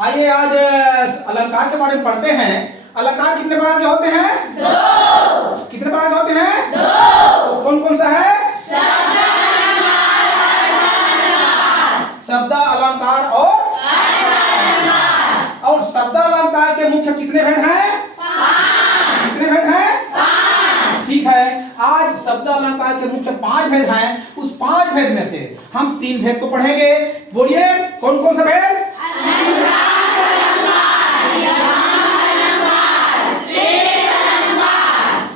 आइए आज अलंकार के बारे में पढ़ते हैं। अलंकार कितने प्रकार के होते हैं? दो। कितने प्रकार के होते हैं? दो। कौन कौन सा है? शब्द अलंकार और शब्द अलंकार के मुख्य कितने भेद हैं? कितने भेद हैं? ठीक है, आज शब्द अलंकार के मुख्य 5 भेद हैं। उस 5 भेद में से हम 3 भेद को पढ़ेंगे। बोलिए कौन कौन सा भेद?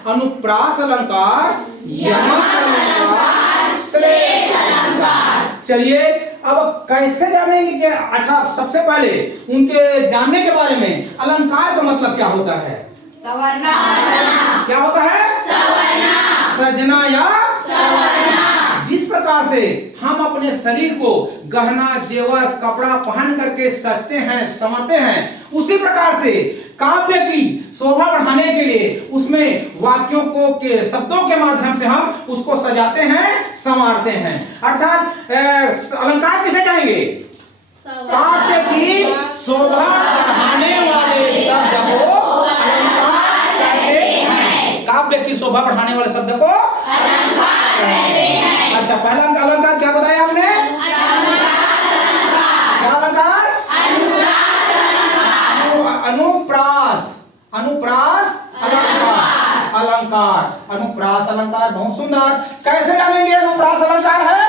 अनुप्रास अलंकार, यमक अलंकार, श्लेष अलंकार। चलिए अब कैसे जानेंगे कि अच्छा सबसे पहले उनके जानने के बारे में अलंकार का मतलब क्या होता है? सवर्णा। क्या होता है? सवर्णा। सजना या सवर्णा। जिस प्रकार से हम अपने शरीर को गहना जेवर कपड़ा पहन करके सजते हैं संवारते हैं, उसी प्रकार से काव्य की शोभा बढ़ाने के लिए उसमें वाक्यों को के शब्दों के माध्यम से हम उसको सजाते हैं संवारते हैं। अर्थात अलंकार किसे कहेंगे? काव्य की शोभा बढ़ाने वाले शब्द को अलंकार कहते हैं। काव्य की शोभा बढ़ाने वाले शब्द को अलंकार कहते हैं। अच्छा, पहला अलंकार क्या बताया आपने? क्या अलंकार? अनुप्रास। अनुप्रास अलंकार। अलंकार अनुप्रास अलंकार बहुत सुंदर। कैसे जानेंगे अनुप्रास अलंकार है?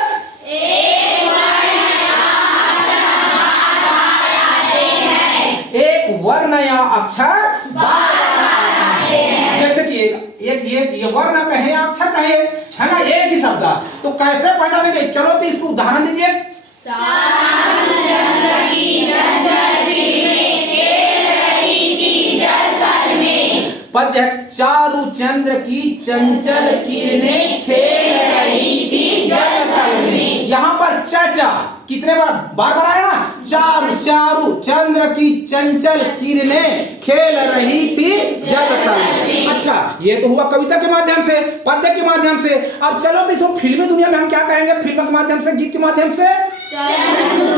एक वर्ण या अक्षर जैसे कि ये वर्ण कहे अक्षर कहे है ना, एक ही शब्द। तो कैसे पहचानेंगे? चलो तो इसको उदाहरण दीजिए। पद्य चारु चंद्र की चंचल किरणें खेल रही थी जल तल में। यहाँ पर चाचा कितने बार आया ना? चारु चारु चंद्र की चंचल किरणें खेल रही थी जल तल में। अच्छा, ये तो हुआ कविता के माध्यम से, पद्य के माध्यम से। अब चलो तो इसको फिल्मी दुनिया में हम क्या कहेंगे? फिल्म के माध्यम से, गीत के माध्यम से। चंदू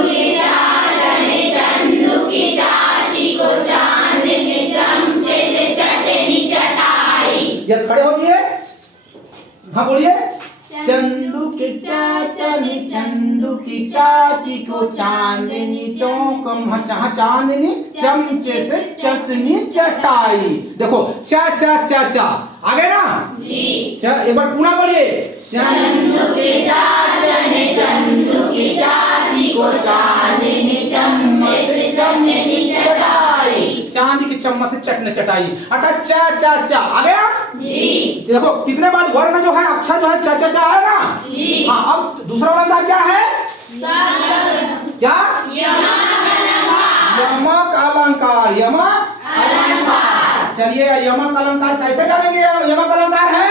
की चाची को चांद ने चमचे से चटनी चटाई। यस, खड़े हो जाइए। हाँ बोलिए। चंदू के चाचा ने चंदू की चाची को चांदनी चौक चांदनी चमचे से चटनी चटाई। देखो चाचा चाचा आ गए ना जी। एक बार पुनः बोलिए। चंदू के चाचा ने चंदू की चाची को चांदनी चमचे से चटनी चटाई। चांदी की चम्मच से चटनी चटाई अर्थात चा चा चा आ गया जी। देखो कितने बार वर्ण जो है अक्षर जो है चा चा चा है ना जी। हाँ, अब दूसरा अलंकार क्या है? क्या? यमक अलंकार। यमक अलंकार। चलिए यमक अलंकार कैसे जानेंगे? यमक अलंकार है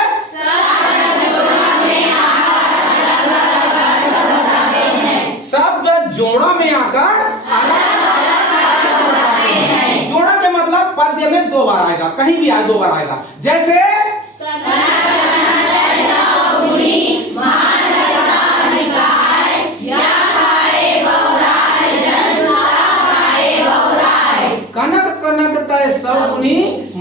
शब्द जोड़ा में आकर जोड़ा के मतलब पद्य में 2 बार आएगा, कहीं भी आए 2 बार आएगा। जैसे कनक कनक तय सौगुनी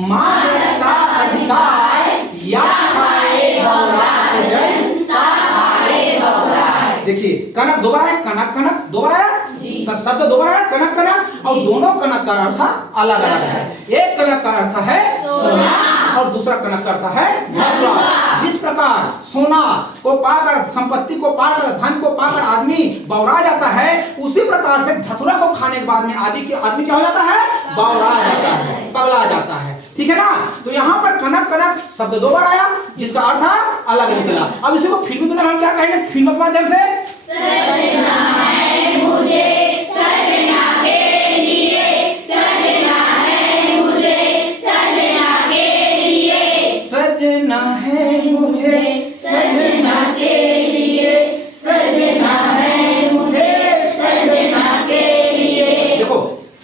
मान्यता अधिकार या खाए बौराय जनता खाए बौराय। देखिए कनक 2 बार है, कनक कनक 2 बार है, शब्द 2 बार है, कनक कनक। और दोनों कनक का अर्थ अलग अलग है। एक कनक का अर्थ है सोना और दूसरा कनक का अर्थ है धतुरा। जिस प्रकार सोना को पाकर संपत्ति को पाकर धन को पाकर आदमी बौरा जाता है, उसी प्रकार से धतुरा को खाने के बाद में आदमी क्या हो जाता है? बौरा जाता है, पगला जाता है। ठीक है ना? तो यहाँ पर कनक कनक शब्द 2 बार आया जिसका अर्थ अलग निकला। अब इसी को फिल्मी दुनिया में हम क्या कहेंगे? फिल्म के माध्यम से सजना है मुझे सजना के लिए, सजना है मुझे सजना के लिए, सजना है मुझे सजना के लिए, सजना है मुझे सजना के लिए। देखो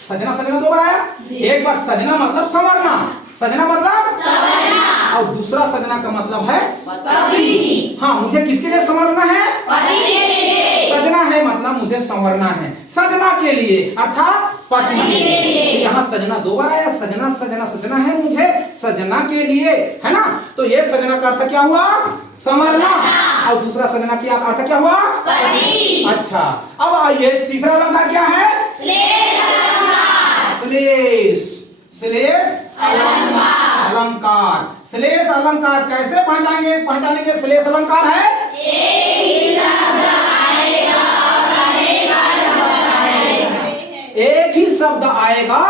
सजना सजना 2 बार आया। एक बार सजना मतलब संवरना, सजना मतलब संवरना, और दूसरा सजना का मतलब है पति। हाँ, मुझे किसके लिए संवरना है? पति के लिए। सजना है मतलब मुझे संवरना है, सजना के लिए अर्थात पति के लिए। यहाँ सजना दो बार आया, सजना सजना सजना है मुझे सजना के लिए, है ना। तो ये सजना का अर्थ क्या हुआ? संवरना। और दूसरा सजना का अर्थ क्या हुआ? पति। अच्छा, अब आइए तीसरा अलंकार क्या है? श्लेष अलंकार। श्लेष, श्लेष अलंकार। अलंकार। श्लेष अलंकार कैसे पहचानेंगे? श्लेष अलंकार है एक ही शब्द आएगा और अनेक अर्थ बताएगा। एक ही शब्द आएगा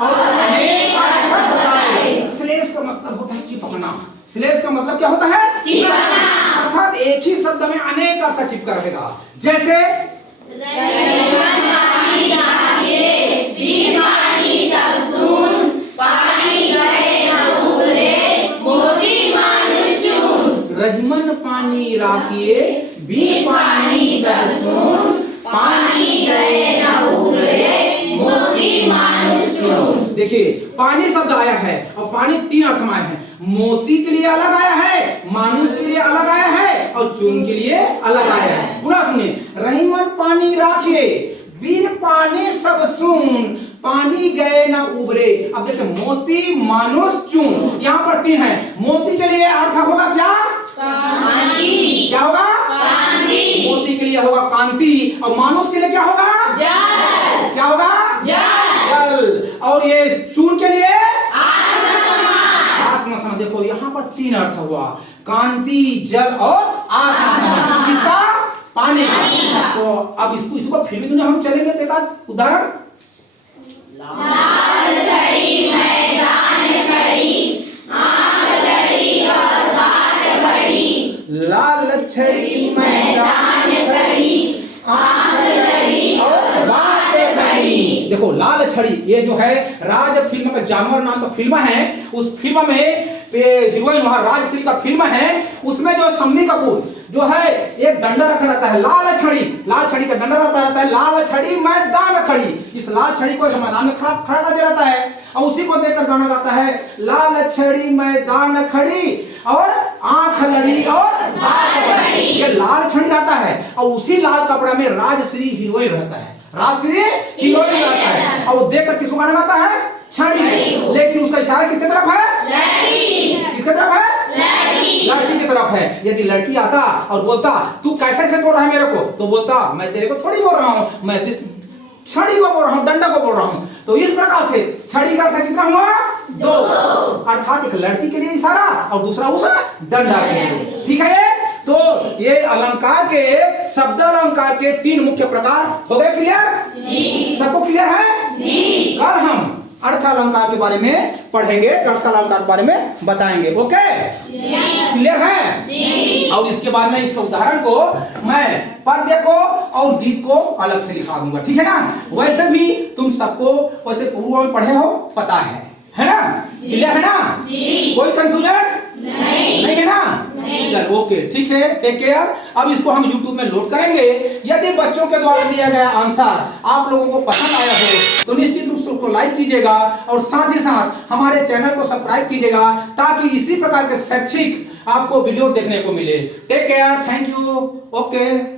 और अनेक अर्थ बताएगा। श्लेष का मतलब होता है चिपकना। श्लेष का मतलब क्या होता है? चिपकना। अर्थात एक ही शब्द में अनेक अर्थ चिपका रहेगा। जैसे रहीमन पानी लागे, बिन पानी सब सून, पानी गए न उबरे, मोती मानुष चून। रहीमन पानी राखिए, बिन पानी सब सून, पानी गए न उबरे, मोती मानुष चून। देखिए पानी शब्द आया है और पानी तीन अर्थ में आया है। मोती के लिए अलग आया है, मानुष के लिए अलग आया है और चून के लिए अलग आया है। पूरा सुनिए, रहीमन पानी राखिए, बिन पानी सब सून, पानी गए न उबरे। अब देखिए मोती मानुष चून, यहाँ पर तीन है। मोती के लिए अर्थ होगा क्या? कांति। क्या होगा? कांति। मोती के लिए होगा कांति और मानुष के लिए क्या होगा? जल। क्या होगा? जल। और ये चून के लिए आत्मसमझ। देखो यहाँ पर तीन अर्थ हुआ, कांति, जल और आत्मसमझ। किसका? पानी का। तो अब इसको फिल्मी दुनिया हम चलेंगे तो एक आध उदाहरण। लाल छड़ी मैदान खड़ी, आंख लड़ी और बात बड़ी। लाल छड़ी मैदान खड़ी, आंख लड़ी और बात बड़ी। देखो लाल छड़ी, ये जो है राज फिल्म में, जानवर नाम का फिल्म है, उस फिल्म में हीरोइन वहां राजश्री का फिल्म है, उसमें जो शम्मी कपूर जो है एक डंडा रखा रहता है, लाल छड़ी, लाल छड़ी का डंडा रहता है, लाल छड़ी मैदान खड़ी। इस लाल छड़ी को मैदान में खड़ा कर दिया रहता है और उसी को देखकर गाना गाता है, लाल छड़ी मैदान खड़ी और आंख लड़ी और बात बड़ी। ये लाल छड़ी रहता है और उसी लाल कपड़ा में राजश्री हीरोइन रहता है, राजश्री हीरोइन रहता है और वो देखकर किसको गाना गाता है? छड़ी। लेकिन उसका इशारा किसकी तरफ है? लड़की। किसकी तरफ है? लड़की की तरफ है। यदि लड़की आता और बोलता तू कैसे बोल रहा है मेरे को, तो बोलता मैं तेरे को थोड़ी बोल रहा हूँ, मैं छड़ी को बोल रहा हूँ, डंडा को बोल रहा हूँ। तो इस प्रकार से छड़ी का अर्थ कितना हुआ? दो। अर्थात एक लड़की के लिए इशारा और दूसरा उस डंडा के लिए। ठीक है, तो ये अलंकार के, शब्द अलंकार के तीन मुख्य प्रकार हो गए। क्लियर? सबको क्लियर है? कल हम अर्थ अलंकार के बारे में पढ़ेंगे, अर्थ अलंकार के बारे में बताएंगे। ओके, क्लियर है? और इसके बाद में इसके उदाहरण को मैं पद्य को और गीत को अलग से लिखा दूंगा। ठीक है ना? वैसे भी तुम सबको वैसे पूर्व में पढ़े हो, पता है ना? क्लियर है ना? कोई कंफ्यूजन नहीं है ना? चल ओके, ठीक है, टेक केयर। अब इसको हम YouTube में लोड करेंगे। यदि बच्चों के द्वारा दिया गया आंसर आप लोगों को पसंद आया हो तो निश्चित रूप से उसको लाइक कीजिएगा और साथ ही साथ हमारे चैनल को सब्सक्राइब कीजिएगा ताकि इसी प्रकार के शैक्षिक आपको वीडियो देखने को मिले। Take care, thank you, okay.